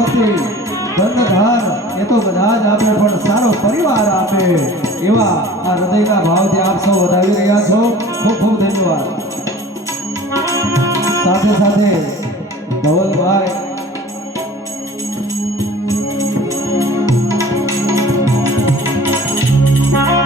સંપત્તિ ધન એ તો બધા જ આપે પણ સારો પરિવાર આપે એવા આ હૃદયના ભાવથી આપ સૌ વધાવી રહ્યા છો. ખૂબ ખૂબ ધન્યવાદ. સાથે સાથે ધવલભાઈ